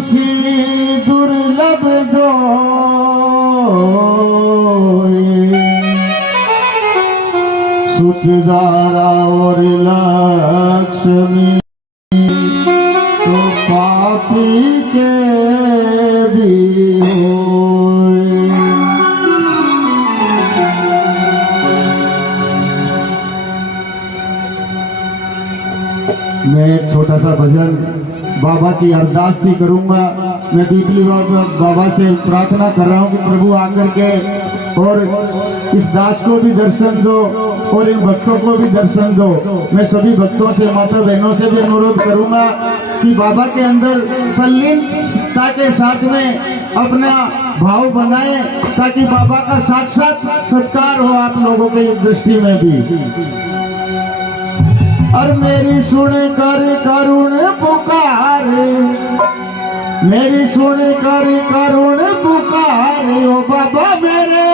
सी दुर्लभ दो सुतदारा और लक्ष्मी तो पापी के भी होए। मैं एक छोटा सा भजन बाबा की अरदास भी करूंगा। मैं पीपली बाबा से प्रार्थना कर रहा हूं कि प्रभु आकर के और इस दास को भी दर्शन दो और इन भक्तों को भी दर्शन दो। मैं सभी भक्तों से, माता बहनों से भी अनुरोध करूंगा कि बाबा के अंदर तल्लीनता के साथ में अपना भाव बनाए ताकि बाबा का साक्षात सत्कार हो आप लोगों की दृष्टि में भी। और मेरी सुन कर करुण पुकारे, मेरी सुन कर करुण पुकारे ओ बाबा मेरे।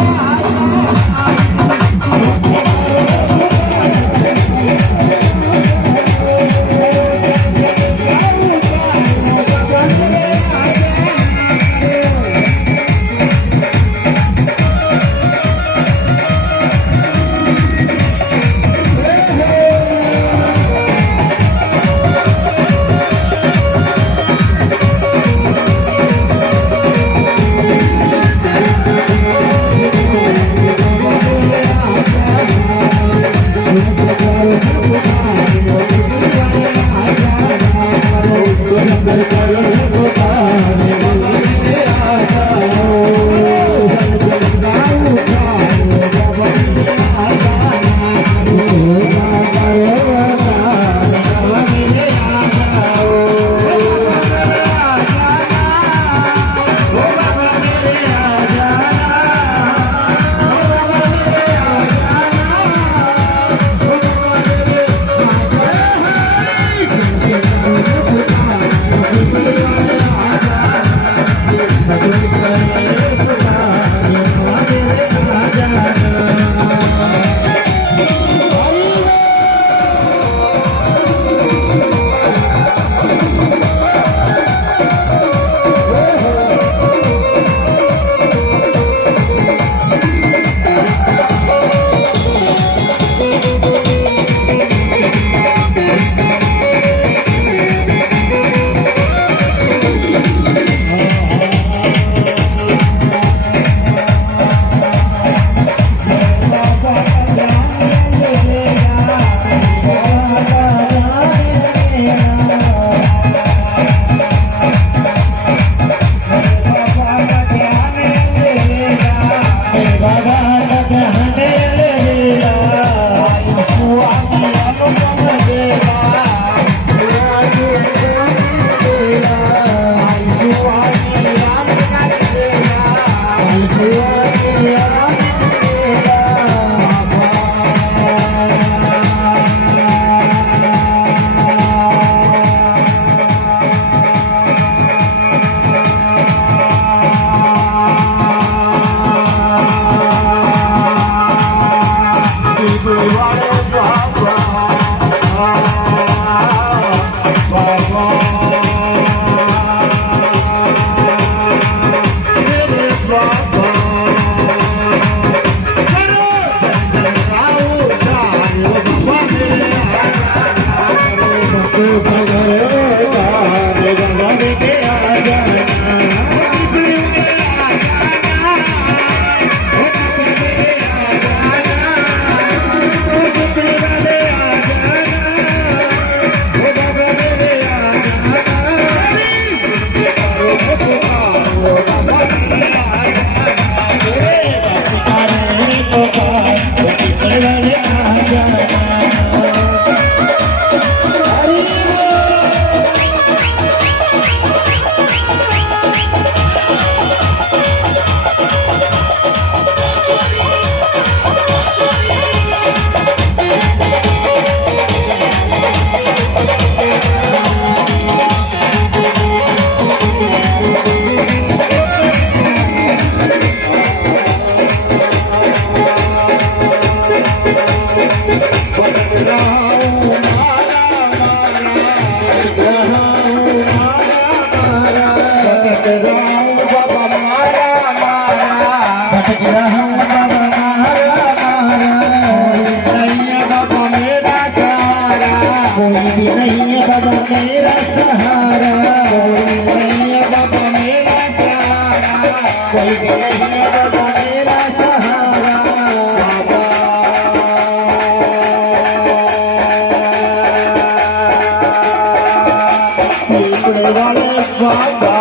मेरा सहारा, कोई नहीं है बाबा मेरा सहारा, कोई नहीं है बाबा मेरा सहारा। पीपले वाले बाबा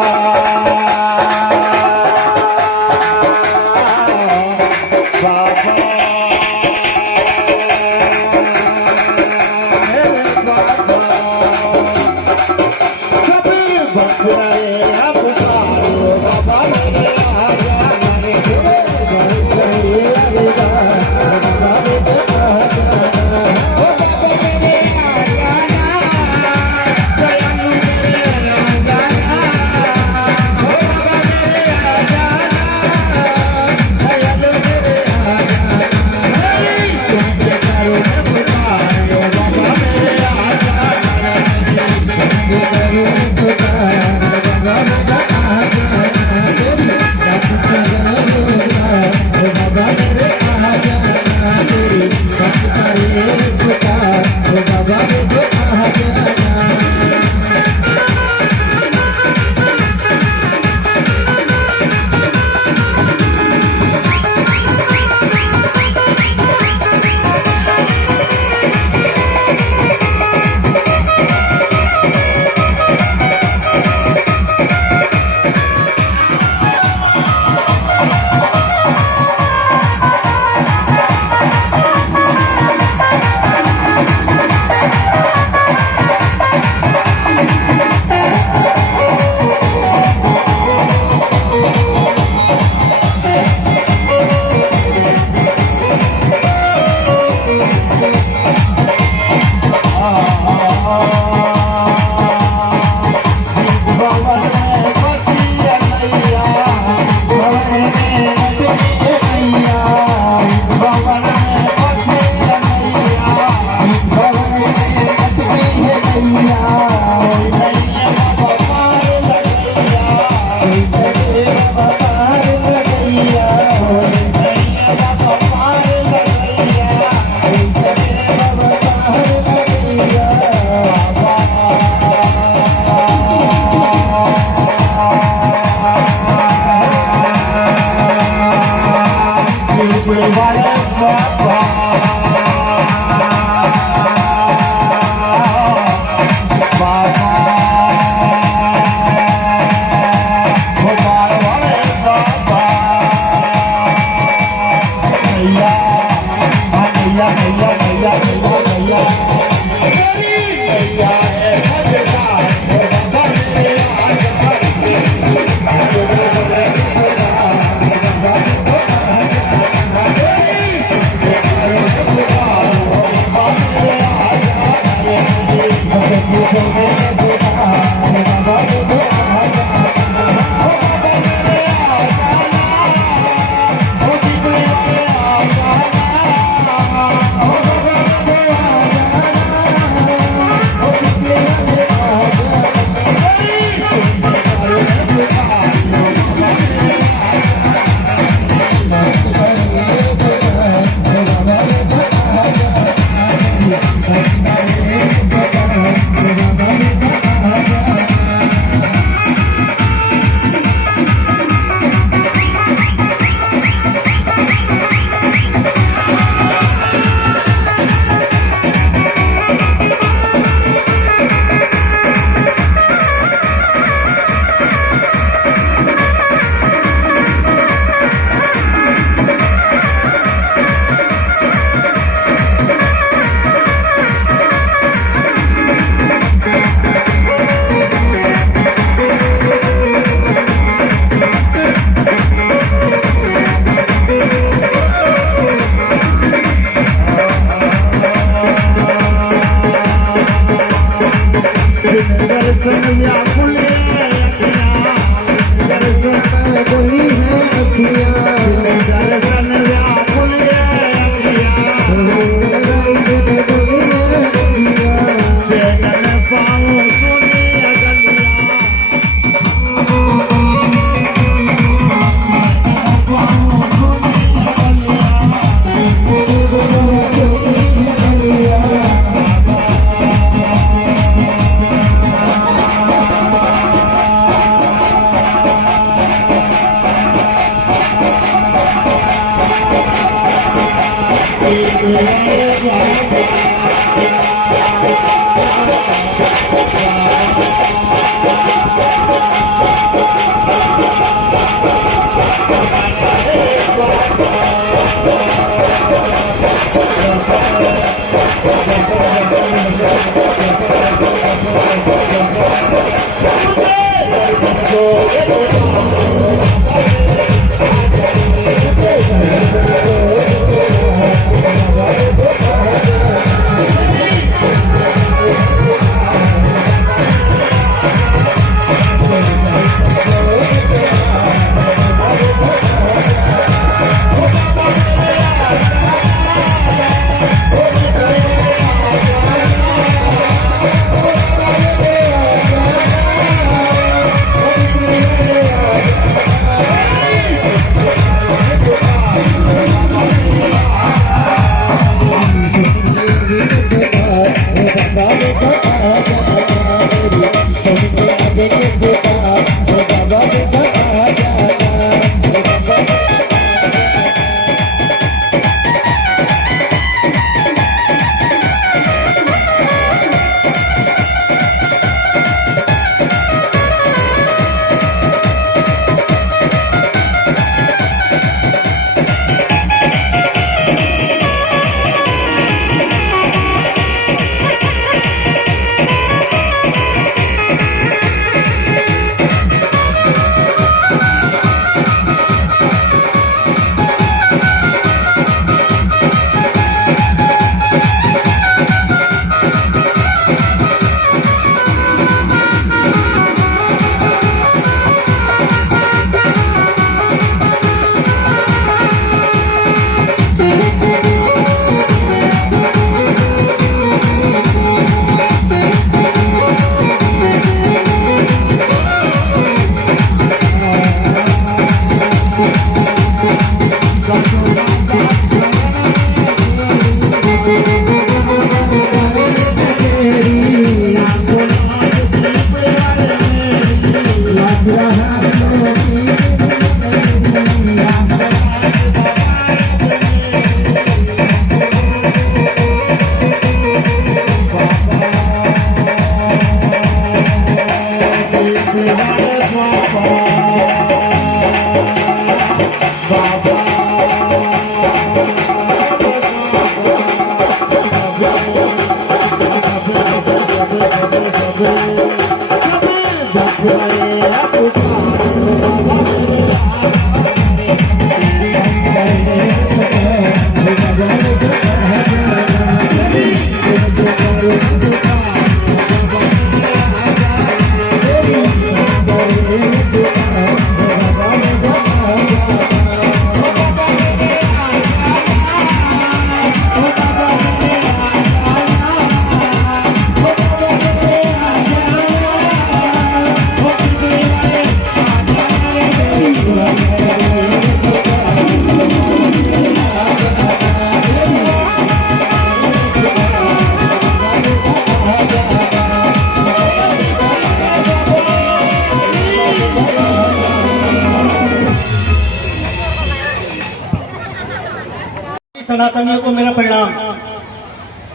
सनातनियों को मेरा प्रणाम।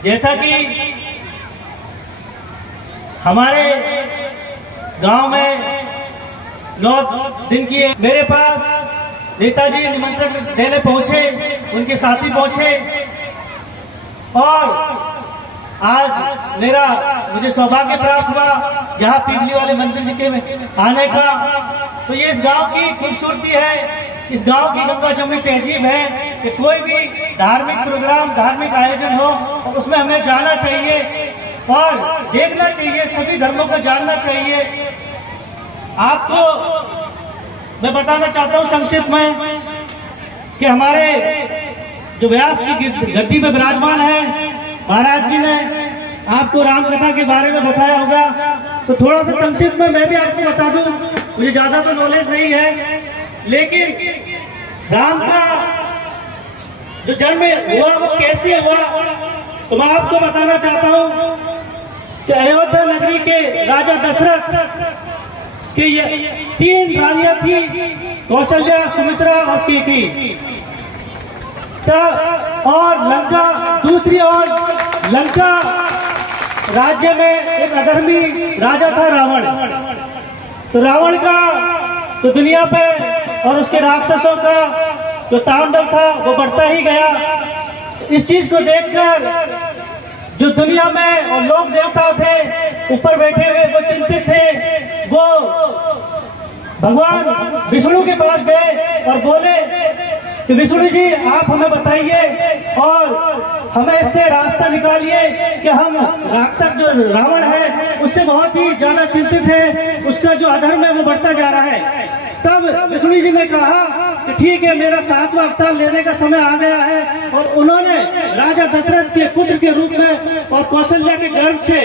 जैसा कि हमारे गांव में 9 दिन की मेरे पास नेताजी निमंत्रण देने पहुंचे, उनके साथी पहुंचे और आज मुझे सौभाग्य प्राप्त हुआ यहाँ पीपली वाले मंदिर जी के आने का। तो ये इस गांव की खूबसूरती है, इस गांव की गंगा जमुनी तहजीब है कि कोई भी धार्मिक प्रोग्राम, धार्मिक आयोजन हो और उसमें हमें जाना चाहिए और देखना चाहिए, सभी धर्मों को जानना चाहिए। आपको मैं बताना चाहता हूं संक्षिप्त में कि हमारे जो व्यास की गद्दी में विराजमान है महाराज जी ने आपको रामकथा के बारे में बताया होगा, तो थोड़ा सा संक्षिप्त में मैं भी आपको बता दूं। मुझे ज्यादा तो नॉलेज नहीं है, लेकिन राम का जो जन्म हुआ वो कैसे हुआ तो मैं आपको बताना चाहता हूं कि अयोध्या नगरी के राजा दशरथ की 3 रानियां थी, कौशल्या, सुमित्रा और कीकि। और लंका, दूसरी ओर लंका राज्य में एक अधर्मी राजा था रावण। तो रावण का तो दुनिया पे और उसके राक्षसों का जो तांडव था वो बढ़ता ही गया। इस चीज को देखकर जो दुनिया में और लोक देवता थे ऊपर बैठे हुए वो चिंतित थे। वो भगवान विष्णु के पास गए और बोले कि विष्णु जी आप हमें बताइए और हमें इससे रास्ता निकालिए कि हम राक्षस जो रावण है उससे बहुत ही ज्यादा चिंतित है, उसका जो अधर्म है वो बढ़ता जा रहा है। तब विष्णु जी ने कहा कि ठीक है, मेरा 7वां अवतार लेने का समय आ गया है। और उन्होंने राजा दशरथ के पुत्र के रूप में और कौशल्या के गर्भ से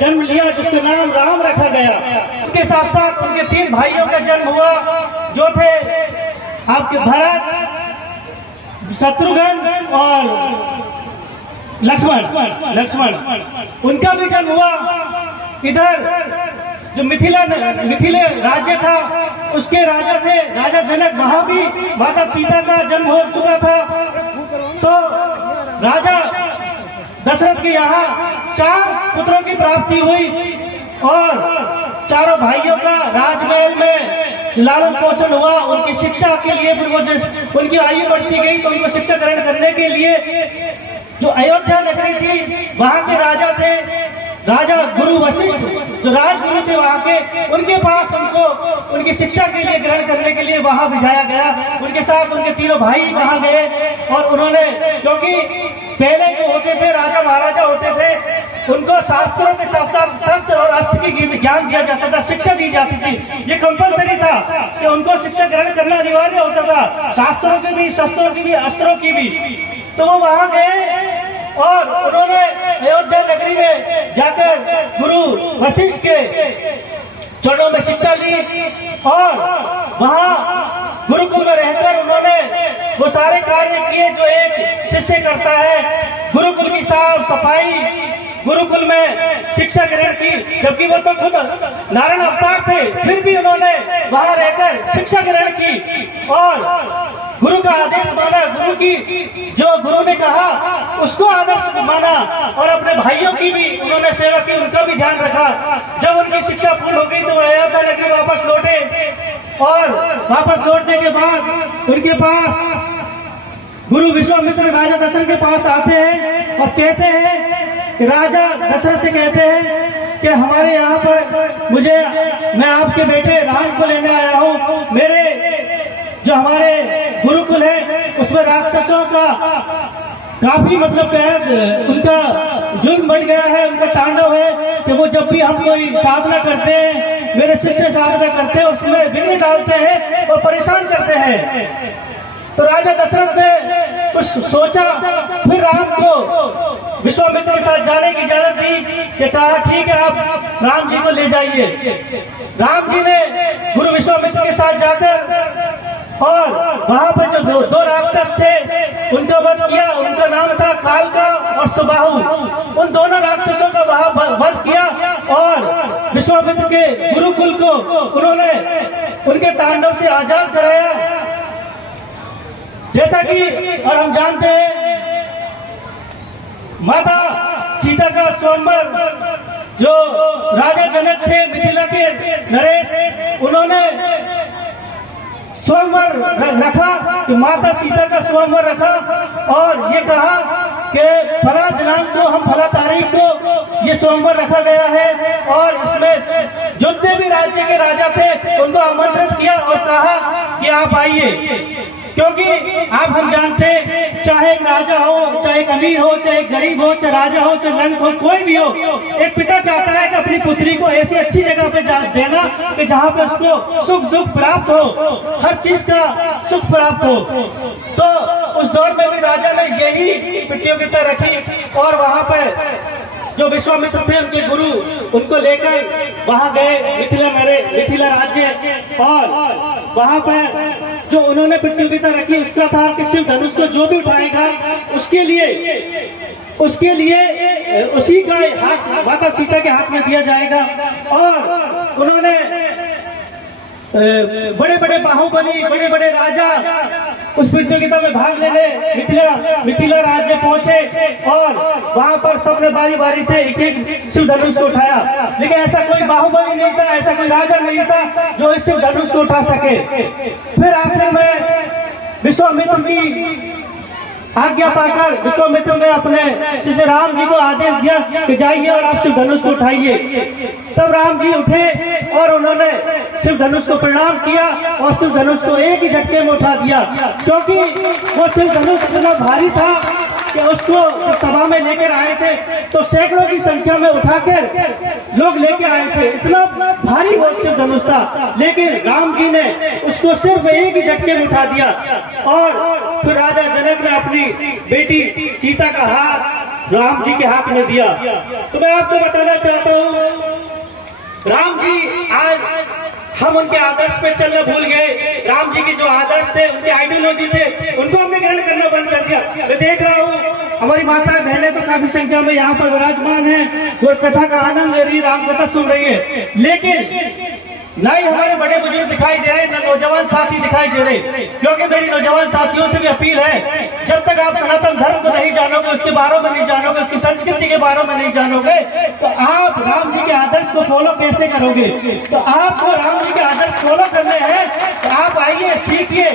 जन्म लिया, जिसका नाम राम रखा गया। उसके साथ साथ उनके 3 भाइयों का जन्म हुआ, जो थे आपके भरत, शत्रुघ्न और लक्ष्मण। उनका भी जन्म हुआ। इधर जो मिथिले राज्य था उसके राजा थे राजा जनक, वहां भी माता सीता का जन्म हो चुका था। तो राजा दशरथ के यहाँ 4 पुत्रों की प्राप्ति हुई और चारों भाइयों का राजमहल में लालन पोषण हुआ। उनकी शिक्षा के लिए उनकी आयु बढ़ती गई तो उनको शिक्षा ग्रहण करने के लिए जो अयोध्या नगरी थी वहां के राजा थे राजा गुरु वशिष्ठ, जो राजगुरु थे वहां के, उनके पास उनको उनकी शिक्षा के लिए ग्रहण करने के लिए वहां भेजा गया। उनके साथ उनके 3 भाई वहां गए और उन्होंने, क्योंकि पहले जो होते थे राजा महाराजा होते थे, उनको शास्त्रों के साथ साथ शस्त्र और अस्त्र की ज्ञान दिया जाता था, शिक्षा दी जाती थी। ये कंपलसरी था कि उनको शिक्षा ग्रहण करना अनिवार्य होता था, शास्त्रों की भी, शस्त्रों की भी, अस्त्रों की भी। तो वो वहां गए और उन्होंने अयोध्या नगरी में जाकर गुरु वशिष्ठ के चरणों में शिक्षा ली और वहां गुरुकुल में रहकर उन्होंने वो सारे कार्य किए जो एक शिष्य करता है। गुरुकुल की साफ सफाई, गुरुकुल में शिक्षा ग्रहण की, जबकि वो तो खुद नारायण अवतार थे, फिर भी उन्होंने वहां रहकर शिक्षा ग्रहण की और गुरु का आदेश माना, गुरु की जो गुरु ने कहा उसको आदर्श माना और अपने भाइयों की भी उन्होंने सेवा की, उनका भी ध्यान रखा। जब उनकी शिक्षा पूर्ण हो गई तो वो अयोध्या नगरी वापस लौटे और वापस लौटने के बाद उनके पास गुरु विश्वामित्र राजा दशरथ के पास आते हैं और कहते हैं कि राजा दशरथ से कहते हैं कि हमारे यहाँ पर मैं आपके बेटे राम को लेने आया हूँ। मेरे जो हमारे गुरुकुल है उसमें राक्षसों का काफी उनका जुर्म बढ़ गया है, उनका तांडव है कि वो जब भी हम कोई साधना करते हैं, मेरे शिष्य साधना करते हैं, उसमें विघ्न डालते हैं और परेशान करते हैं। तो राजा दशरथ ने कुछ सोचा, फिर राम को विश्वामित्र के साथ जाने की इजाजत दी कि कहा ठीक है, आप राम जी को ले जाइए। राम जी ने गुरु विश्वामित्र के साथ जाकर और वहां पर जो 2 राक्षस थे उनका वध किया। उनका नाम था कालका और सुबाहु। उन दोनों राक्षसों का वहां वध किया और विश्वामित्र के गुरुकुल को उन्होंने उनके तांडव से आजाद कराया। जैसा कि और हम जानते हैं माता सीता का स्वयंवर जो राजा जनक थे मिथिला के नरेश, उन्होंने स्वयंवर रखा कि माता सीता का स्वयंवर रखा और ये कहा कि फला दिनांक को, हम फला तारीख को ये स्वयंवर रखा गया है और इसमें जितने भी राज्य के राजा थे उनको आमंत्रित किया और कहा कि आप आइए। क्योंकि आप हम जानते हैं, चाहे एक राजा हो, चाहे एक अमीर हो, चाहे एक गरीब हो, चाहे राजा हो, चाहे लंक हो, कोई भी हो, एक पिता चाहता है कि अपनी पुत्री को ऐसी अच्छी जगह पे देना कि जहाँ पे उसको सुख दुख प्राप्त हो, हर चीज का सुख प्राप्त हो। तो उस दौर में भी राजा ने यही प्रतियोगिता रखी और वहां पर जो विश्वामित्र थे उनके गुरु, उनको लेकर वहां गए मिथिला राज्य और वहां पर जो उन्होंने प्रतियोगिता रखी उसका था कि शिव धनुष को जो भी उठाएगा उसके लिए उसी का हाथ माता सीता के हाथ में दिया जाएगा। और उन्होंने बड़े बड़े बाहुबली, बड़े बड़े राजा उस प्रतियोगिता में भाग लेने मिथिला राज्य पहुंचे और वहां पर सबने बारी बारी से एक एक शिव धनुष को उठाया, लेकिन ऐसा कोई बाहुबली नहीं था, ऐसा कोई राजा नहीं था जो इस शिव धनुष को उठा सके। फिर आखिर में विश्वामित्र की आज्ञा पाकर विश्वामित्र ने अपने श्री राम जी को आदेश दिया कि जाइए और आप शिव धनुष को उठाइए। तब राम जी उठे और उन्होंने शिव धनुष को प्रणाम किया और शिव धनुष को एक ही झटके में उठा दिया, क्योंकि वो शिव धनुष इतना भारी था कि उसको सभा में लेकर आए थे तो सैकड़ों की संख्या में उठाकर लोग लेके आए थे, इतना भारी वो शिव धनुष था, लेकिन राम जी ने उसको सिर्फ एक ही झटके में उठा दिया। और फिर राजा जनक ने अपनी बेटी सीता का हाथ राम जी के हाथ में दिया। तो मैं आपको बताना चाहता हूँ, राम जी आज हम उनके आदर्श पे चलना भूल गए। राम जी के जो आदर्श थे, उनके आइडियोलॉजी थे, उनको हमने ग्रहण करना बंद कर दिया। मैं देख रहा हूँ हमारी माता बहनें तो काफी संख्या में यहाँ पर विराजमान है, वो कथा का आनंद ले रही, राम कथा सुन रही है, लेकिन ना ही हमारे बड़े बुजुर्ग दिखाई दे रहे, ना नौजवान साथी दिखाई दे रहे। क्योंकि मेरी नौजवान साथियों से भी अपील है, जब तक आप सनातन धर्म को नहीं जानोगे, उसके बारे में नहीं जानोगे, उसकी संस्कृति के बारे में नहीं जानोगे, तो आप राम जी के आदर्श को फॉलो कैसे करोगे? तो आपको राम जी के आदर्श फॉलो करने हैं तो आप आइए, सीखिए।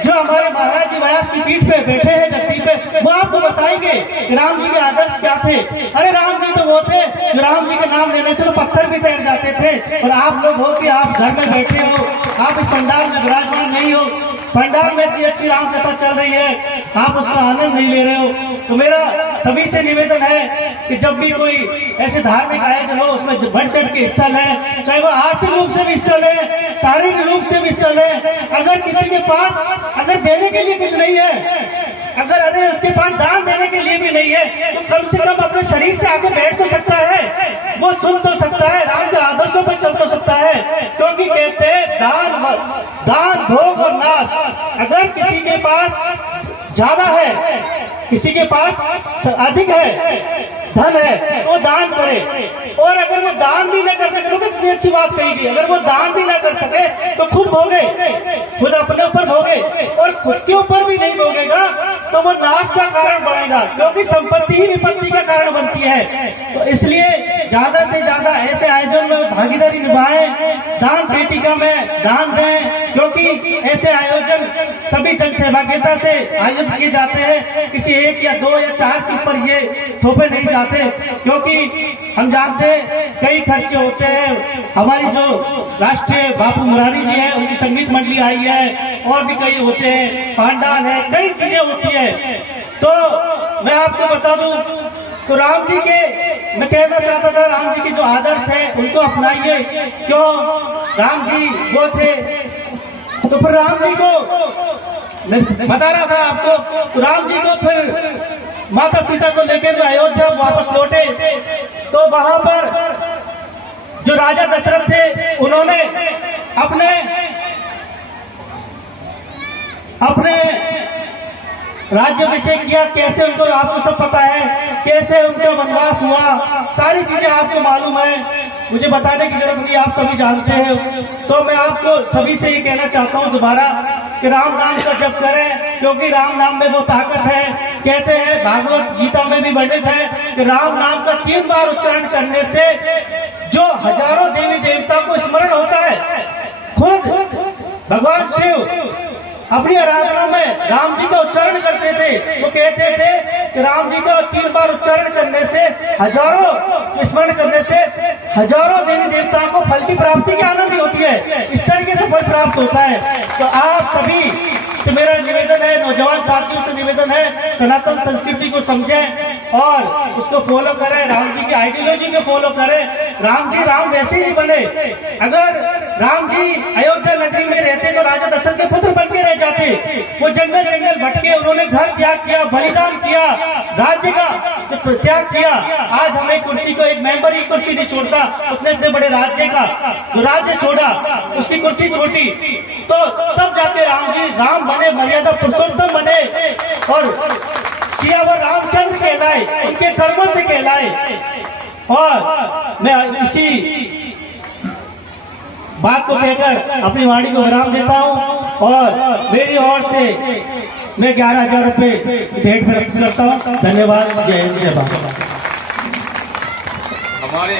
जो हमारे महाराज जी व्यास की पीठ पे बैठे हैं धरती पे, वो आपको बताएंगे कि राम जी के आदर्श क्या थे। अरे राम जी तो वो थे जो राम जी के नाम लेने से तो पत्थर भी तैर जाते थे, और आप लोग हो कि आप घर में बैठे हो, आप इस पंडाल में विराजमान नहीं हो, पंडाल में इतनी अच्छी राम कथा चल रही है, आप उसका आनंद नहीं ले रहे हो। तो मेरा सभी से निवेदन है कि जब भी कोई ऐसे धार्मिक आयोजन हो, उसमें बढ़ चढ़ के हिस्सा लें, चाहे वो आर्थिक रूप से भी हिस्सा लें, शारीरिक रूप से भी हिस्सा लें। अगर किसी के पास अगर देने के लिए कुछ नहीं है, अगर अरे उसके पास दान देने के लिए भी नहीं है, तो कम से कम अपने शरीर से आके बैठ तो सकता है, वो सुन तो सकता है, राम के आदर्शों पर चल तो सकता है। क्योंकि कहते हैं दान भोग और नाश। अगर किसी के पास ज्यादा है, किसी के पास अधिक है, धन है, वो दान करे, और अगर वो दान भी न कर सके, तो कितनी अच्छी बात कही गई, अगर वो दान भी न कर सके तो खुद भोगे, खुद अपने ऊपर भोगे, और खुद के ऊपर भी नहीं भोगेगा तो वो नाश का कारण बनेगा, क्योंकि संपत्ति ही विपत्ति का कारण बनती है। तो इसलिए ज्यादा से ज्यादा ऐसे आयोजन में भागीदारी निभाएं, दान पेटिका में दान दें, क्योंकि ऐसे आयोजन सभी जन सहभागिता से आयोजित किए जाते हैं, किसी एक या दो या चार के ऊपर ये थोपे नहीं जाते, क्योंकि हम जानते हैं कई खर्चे होते हैं। हमारी जो राष्ट्रीय बापू मुरारी जी है, उनकी संगीत मंडली आई है, और भी कई होते हैं, पांडाल है, कई चीजें होती है। तो मैं आपको बता दूं, तो राम जी के मैं कहना चाहता था, राम जी के जो आदर्श है उनको अपनाइए। क्यों? राम जी वो थे, तो फिर राम जी को मैं बता रहा था आपको, तो राम जी को फिर माता सीता को लेकर जो अयोध्या वापस लौटे, तो वहां पर जो राजा दशरथ थे, उन्होंने अपने राज्याभिषेक किया। कैसे उनको आपको सब पता है, कैसे उनका वनवास हुआ, सारी चीजें आपको मालूम है, मुझे बताने की जरूरत नहीं, आप सभी जानते हैं। तो मैं आपको सभी से ये कहना चाहता हूँ दोबारा कि राम नाम का जप करें, क्योंकि राम नाम में वो ताकत है। कहते हैं, भागवत गीता में भी वर्णित है कि राम नाम का 3 बार उच्चारण करने से जो हजारों देवी देवता को स्मरण होता है। खुद भगवान शिव अपनी आराधना में राम जी का उच्चारण करते थे, वो कहते थे कि राम जी का 3 बार उच्चारण करने से, हजारों स्मरण करने से हजारों देवी देवताओं को फल की प्राप्ति की आनंद होती है, इस तरीके से फल प्राप्त होता है। तो आप सभी से मेरा निवेदन है, नौजवान साथियों से निवेदन है, सनातन संस्कृति को समझें और उसको फॉलो करें, राम जी की आइडियोलॉजी को फॉलो करें। राम जी राम वैसे ही नहीं बने। अगर राम जी अयोध्या नगरी में रहते तो राजा दशरथ के पुत्र बन के रह जाते। वो जंगल जंगल भटके, उन्होंने घर त्याग किया, बलिदान किया, राज्य का तो त्याग किया। आज हमें कुर्सी को, एक मेंबर की कुर्सी नहीं छोड़ता, उसने इतने बड़े राज्य का जो राज्य छोड़ा, उसकी कुर्सी छोटी, तो तब जाके राम जी राम बने, मर्यादा पुरुषोत्तम बने और सियावर रामचंद्र कहलाए, उनके कर्मों से कहलाए। और मैं इसी बात को कहकर अपनी वाणी को विराम देता हूँ और मेरी ओर से मैं 11,000 रुपये भेंट प्रस्तुत करता हूँ। धन्यवाद। जय हिंद, जय भारत। हमारे